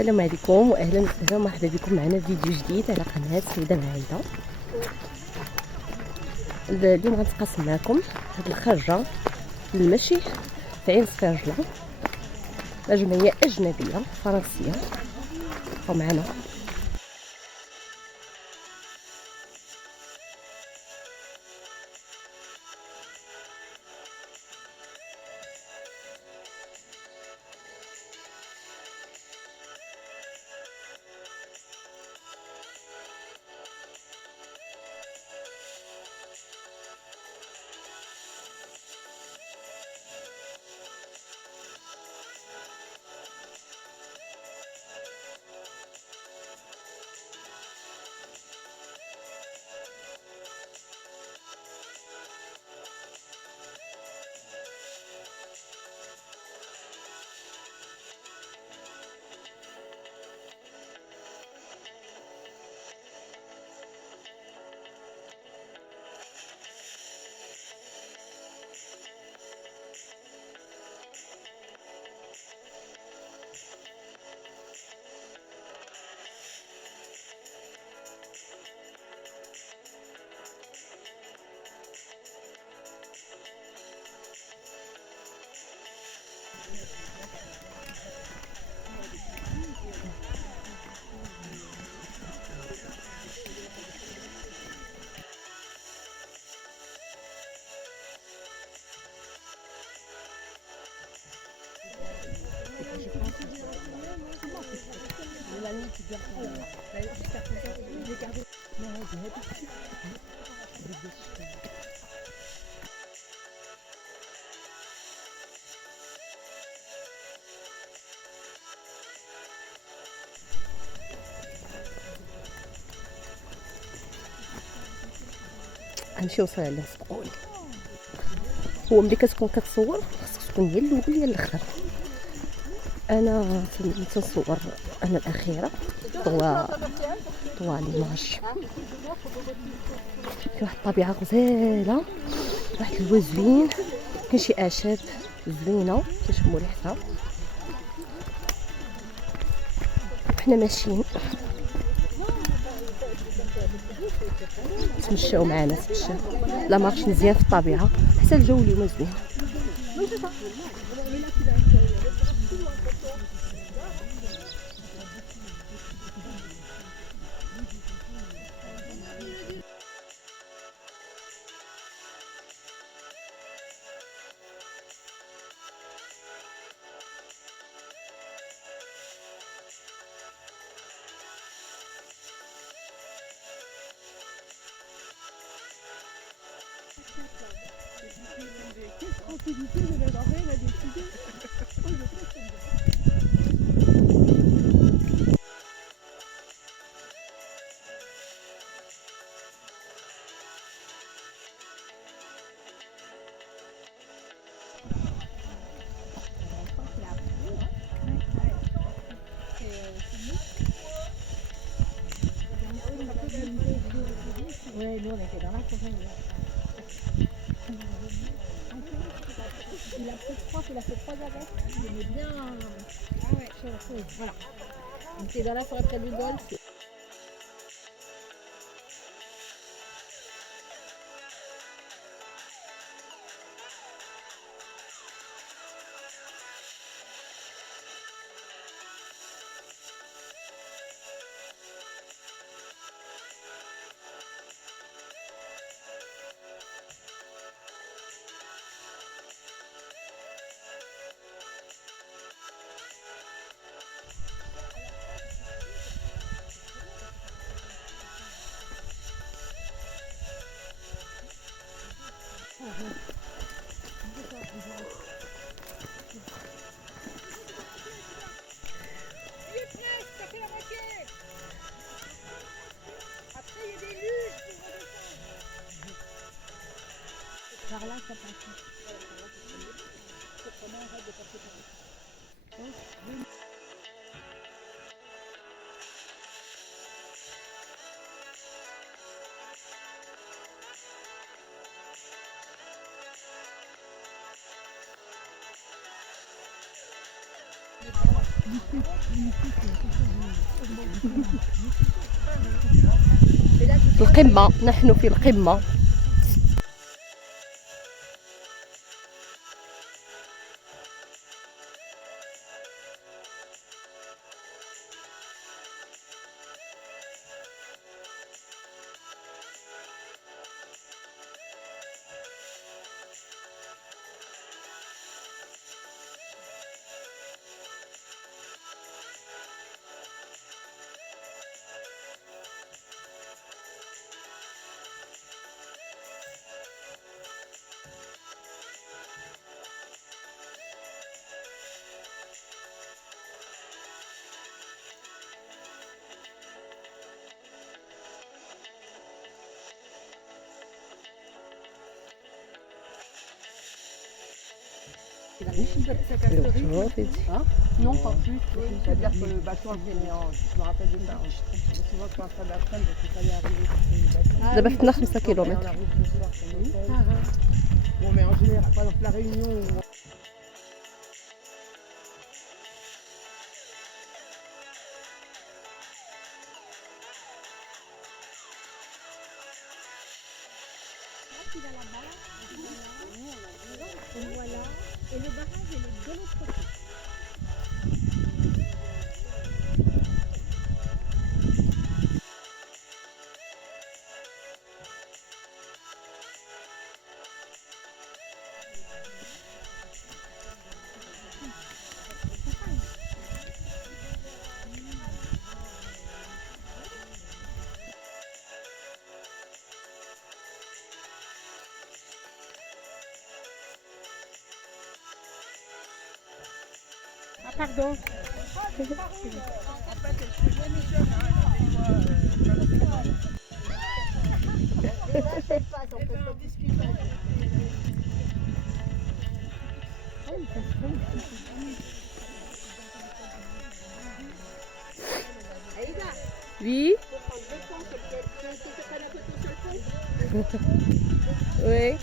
السلام عليكم واهلا وسهلا ومرحبا بكم معنا في فيديو جديد على قناه سيده العايده. اليوم غنتقاسم معكم هاد الخرجه للمشي في عين سفاجله، جمعيه اجنبيه فرنسيه. بقاو معنا. غنمشيو صاير صدقوني. هو ملي كتكون كتصور خصك تكون هي الاول هي الاخر. انا تنصور انا الاخيره طوال ليماج. في واحد الطبيعه غزاله، واحد الهوا زوين، كاين شي اعشاب زوينه كنشمو ريحتها. حنا ماشيين تمشاو معنا، لا مارش مزيان في الطبيعه حتى الجو اليوم زوين. Ouais, nous on était dans la forêt. Il a fait froid, il a fait 3 averses. Il aimait bien. Ah ouais, chaud. Voilà. On était dans la forêt près du golfe. Par là, ça passe. القمة، نحن في القمة. Non, pas plus. C'est-à-dire que le bateau, je me rappelle de ça. Souvent, quand ça d'après, donc il fallait arriver sur le bateau. دابا فتنا 5 On كيلومتر. arrive le soir sur l'hôtel. Bon, mais en général, par exemple, la réunion où Il va là-bas, et voilà. Et le barrage, il est de l'autre côté. ah, pardon. Oui. Oui.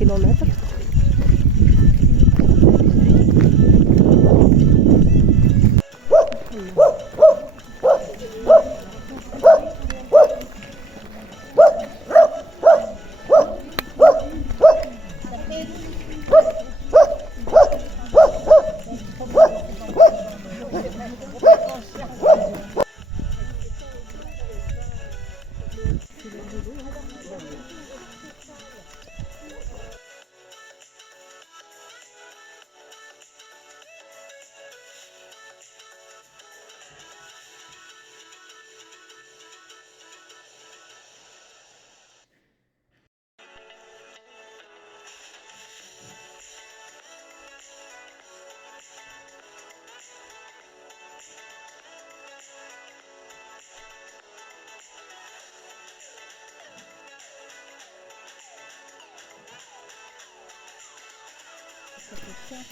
كيلومتر.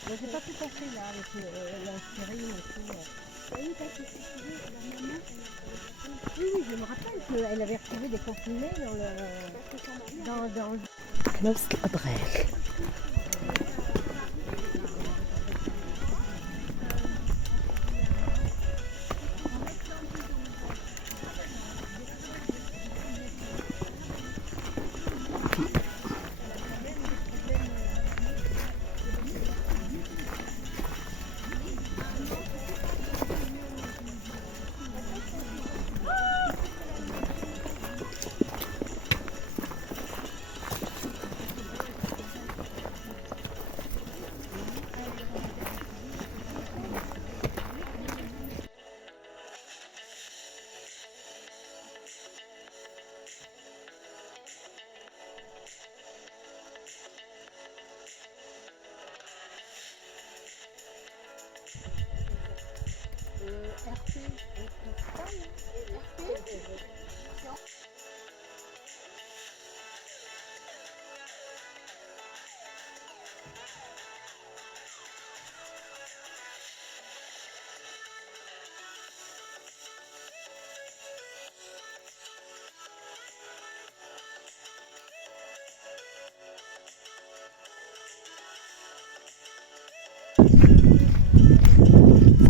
Mais j'ai pas tout compris là avec l'instérine et tout. Oui, parce que si tu veux, la maman, elle a Oui, je me rappelle qu'elle avait retrouvé des confinés dans le... حنا وسط الأدغال.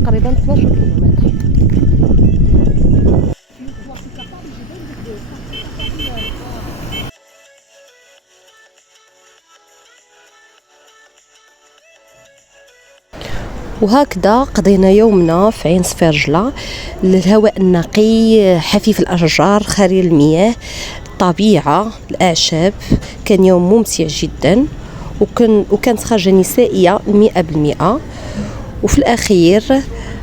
تقريبا 12 كيلومتر. وهكذا قضينا يومنا في عين سفرجلة. الهواء النقي، حفيف الأشجار، خالي المياه، الطبيعة، الأعشاب. كان يوم ممتع جدا، وكانت خرجة نسائية 100%. وفي الأخير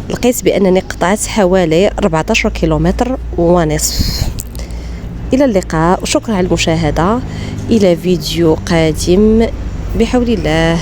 لقيت بأنني قطعت حوالي 14 كيلومتر ونصف. إلى اللقاء وشكرا على المشاهدة. إلى فيديو قادم بحول الله.